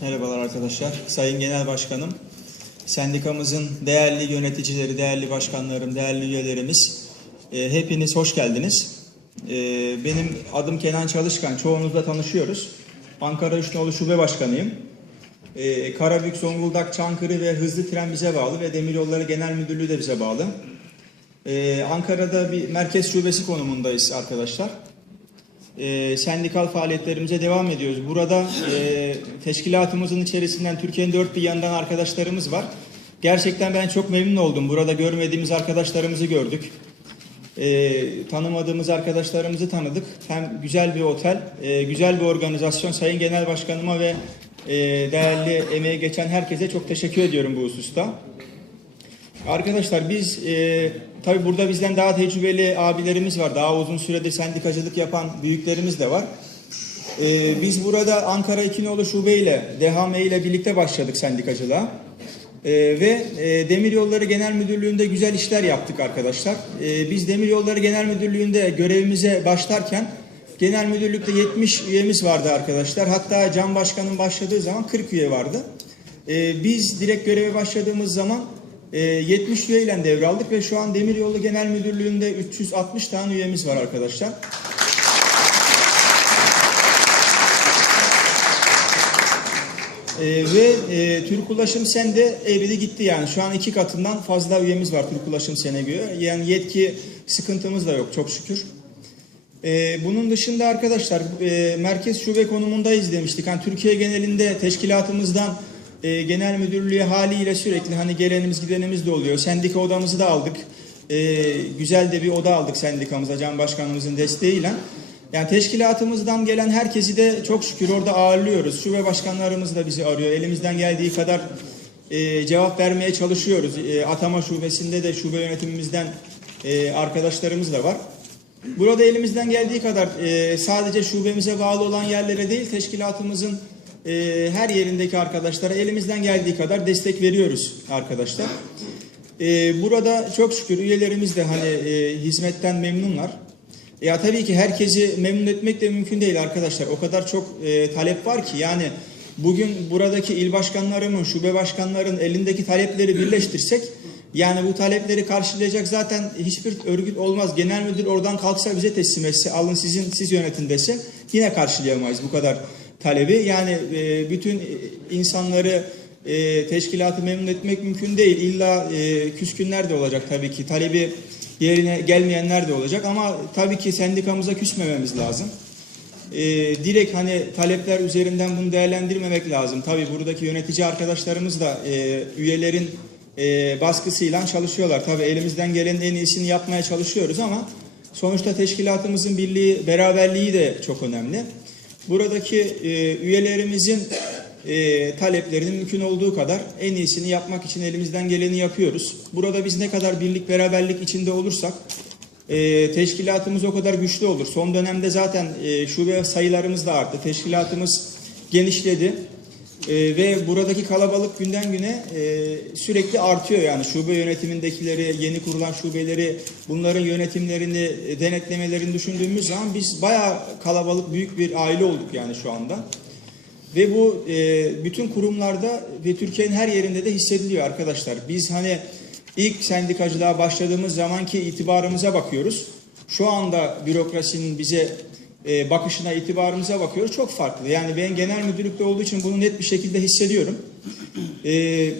Merhabalar arkadaşlar. Sayın Genel Başkanım, sendikamızın değerli yöneticileri, değerli başkanlarım, değerli üyelerimiz, e, hepiniz hoş geldiniz. E, benim adım Kenan Çalışkan, çoğunuzla tanışıyoruz. Ankara Üçnoğlu Şube Başkanıyım. E, Karabük, Zonguldak, Çankırı ve Hızlı Tren bize bağlı ve Demiryolları Genel Müdürlüğü de bize bağlı. E, Ankara'da bir merkez şubesi konumundayız arkadaşlar e, sendikal faaliyetlerimize devam ediyoruz. Burada e, teşkilatımızın içerisinden Türkiye'nin dört bir yanından arkadaşlarımız var. Gerçekten ben çok memnun oldum. Burada görmediğimiz arkadaşlarımızı gördük. E, tanımadığımız arkadaşlarımızı tanıdık. Hem güzel bir otel, e, güzel bir organizasyon. Sayın Genel Başkanıma ve e, değerli emeği geçen herkese çok teşekkür ediyorum bu hususta. Arkadaşlar biz e, tabii burada bizden daha tecrübeli abilerimiz var. Daha uzun süredir sendikacılık yapan büyüklerimiz de var. E, biz burada Ankara İkinoğlu Şube ile DHM ile birlikte başladık sendikacılığa. E, ve e, Demiryolları Genel Müdürlüğü'nde güzel işler yaptık arkadaşlar. E, biz Demiryolları Genel Müdürlüğü'nde görevimize başlarken Genel Müdürlükte 70 üyemiz vardı arkadaşlar. Hatta Can Başkan'ın başladığı zaman 40 üye vardı. E, biz direkt göreve başladığımız zaman e, 70 üyeyle devraldık ve şu an Demiryolu Genel Müdürlüğü'nde 360 tane üyemiz var arkadaşlar. E, ve e, Türk Ulaşım Sen'de eridi gitti yani. Şu an iki katından fazla üyemiz var Türk Ulaşım Sen'e göre. Yani yetki sıkıntımız da yok çok şükür. Ee, bunun dışında arkadaşlar e, merkez şube konumundayız demiştik. Hani Türkiye genelinde teşkilatımızdan e, genel müdürlüğe haliyle sürekli hani gelenimiz gidenimiz de oluyor. Sendika odamızı da aldık. E, güzel de bir oda aldık sendikamıza Can Başkanımızın desteğiyle. Yani teşkilatımızdan gelen herkesi de çok şükür orada ağırlıyoruz. Şube başkanlarımız da bizi arıyor. Elimizden geldiği kadar e, cevap vermeye çalışıyoruz. E, Atama şubesinde de şube yönetimimizden e, arkadaşlarımız da var. Burada elimizden geldiği kadar e, sadece şubemize bağlı olan yerlere değil teşkilatımızın e, her yerindeki arkadaşlara elimizden geldiği kadar destek veriyoruz arkadaşlar. E, burada çok şükür üyelerimiz de hani e, hizmetten memnunlar. Ya tabii ki herkesi memnun etmek de mümkün değil arkadaşlar. O kadar çok e, talep var ki yani bugün buradaki il başkanlarımın, şube başkanların elindeki talepleri birleştirsek yani bu talepleri karşılayacak zaten hiçbir örgüt olmaz. Genel müdür oradan kalksa bize teslim etse, alın sizin siz yönetin dese yine karşılayamayız bu kadar talebi. Yani e, bütün insanları e, teşkilatı memnun etmek mümkün değil. İlla e, küskünler de olacak tabii ki. Talebi yerine gelmeyenler de olacak ama tabii ki sendikamıza küsmememiz lazım. E, direkt hani talepler üzerinden bunu değerlendirmemek lazım. Tabii buradaki yönetici arkadaşlarımız da e, üyelerin e, baskısıyla çalışıyorlar. Tabii elimizden gelenin en iyisini yapmaya çalışıyoruz ama sonuçta teşkilatımızın birliği, beraberliği de çok önemli. Buradaki e, üyelerimizin e, taleplerinin mümkün olduğu kadar en iyisini yapmak için elimizden geleni yapıyoruz. Burada biz ne kadar birlik, beraberlik içinde olursak e, teşkilatımız o kadar güçlü olur. Son dönemde zaten e, şube sayılarımız da arttı. Teşkilatımız genişledi. Ee, ve buradaki kalabalık günden güne e, sürekli artıyor yani şube yönetimindekileri, yeni kurulan şubeleri, bunların yönetimlerini, e, denetlemelerini düşündüğümüz zaman biz bayağı kalabalık, büyük bir aile olduk yani şu anda. Ve bu e, bütün kurumlarda ve Türkiye'nin her yerinde de hissediliyor arkadaşlar. Biz hani ilk sendikacılığa başladığımız zamanki itibarımıza bakıyoruz. Şu anda bürokrasinin bize e, bakışına, itibarımıza bakıyoruz. Çok farklı. Yani ben genel müdürlükte olduğu için bunu net bir şekilde hissediyorum. E,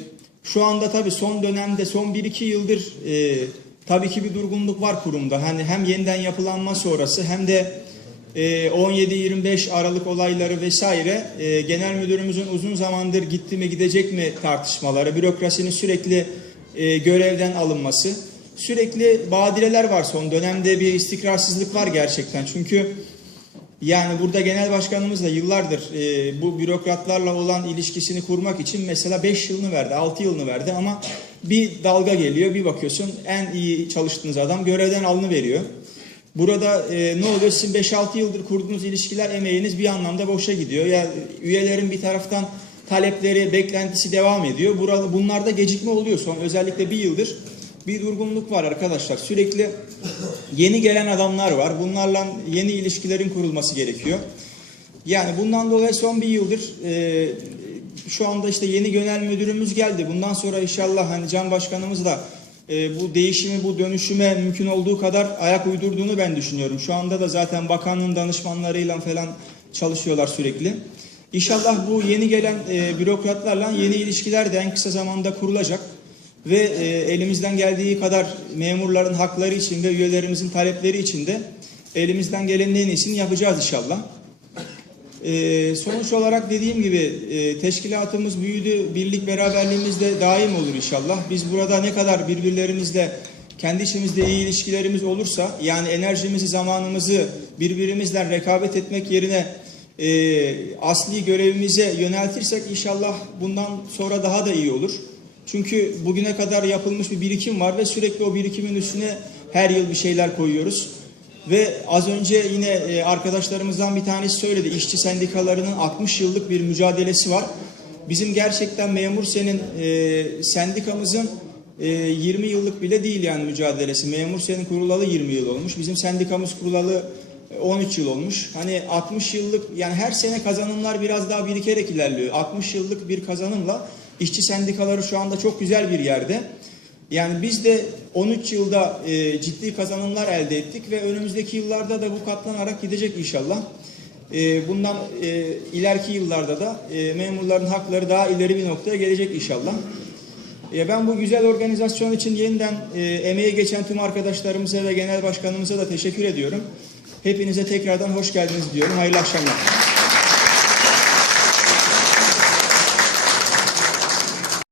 şu anda tabii son dönemde, son 1-2 yıldır e, tabii ki bir durgunluk var kurumda. Hani hem yeniden yapılanma sonrası hem de e, 17-25 Aralık olayları vesaire genel müdürümüzün uzun zamandır gitti mi gidecek mi tartışmaları, bürokrasinin sürekli görevden alınması, sürekli badireler var son dönemde bir istikrarsızlık var gerçekten. Çünkü yani burada genel başkanımız da yıllardır e, bu bürokratlarla olan ilişkisini kurmak için mesela 5 yılını verdi, 6 yılını verdi ama bir dalga geliyor, bir bakıyorsun en iyi çalıştığınız adam görevden alını veriyor. Burada e, ne oluyor? Sizin 5-6 yıldır kurduğunuz ilişkiler, emeğiniz bir anlamda boşa gidiyor. Ya üyelerin bir taraftan talepleri, beklentisi devam ediyor. Burada, bunlarda gecikme oluyor son özellikle bir yıldır bir durgunluk var arkadaşlar. Sürekli yeni gelen adamlar var. Bunlarla yeni ilişkilerin kurulması gerekiyor. Yani bundan dolayı son bir yıldır e, şu anda işte yeni genel müdürümüz geldi. Bundan sonra inşallah hani Can Başkanımız da e, bu değişimi, bu dönüşüme mümkün olduğu kadar ayak uydurduğunu ben düşünüyorum. Şu anda da zaten bakanlığın danışmanlarıyla falan çalışıyorlar sürekli. İnşallah bu yeni gelen e, bürokratlarla yeni ilişkiler de en kısa zamanda kurulacak ve e, elimizden geldiği kadar memurların hakları için ve üyelerimizin talepleri için de elimizden gelenin en iyisini yapacağız inşallah. E, sonuç olarak dediğim gibi e, teşkilatımız büyüdü, birlik beraberliğimiz de daim olur inşallah. Biz burada ne kadar birbirlerimizle kendi içimizde iyi ilişkilerimiz olursa yani enerjimizi, zamanımızı birbirimizle rekabet etmek yerine e, asli görevimize yöneltirsek inşallah bundan sonra daha da iyi olur. Çünkü bugüne kadar yapılmış bir birikim var ve sürekli o birikimin üstüne her yıl bir şeyler koyuyoruz. Ve az önce yine e, arkadaşlarımızdan bir tanesi söyledi. İşçi sendikalarının 60 yıllık bir mücadelesi var. Bizim gerçekten memur senin e, sendikamızın e, 20 yıllık bile değil yani mücadelesi. Memur senin kurulalı 20 yıl olmuş. Bizim sendikamız kurulalı 13 yıl olmuş. Hani 60 yıllık yani her sene kazanımlar biraz daha birikerek ilerliyor. 60 yıllık bir kazanımla işçi sendikaları şu anda çok güzel bir yerde. Yani biz de 13 yılda e, ciddi kazanımlar elde ettik ve önümüzdeki yıllarda da bu katlanarak gidecek inşallah. E, bundan e, ileriki yıllarda da e, memurların hakları daha ileri bir noktaya gelecek inşallah. E, ben bu güzel organizasyon için yeniden e, emeği geçen tüm arkadaşlarımıza ve genel başkanımıza da teşekkür ediyorum. Hepinize tekrardan hoş geldiniz diyorum. Hayırlı akşamlar.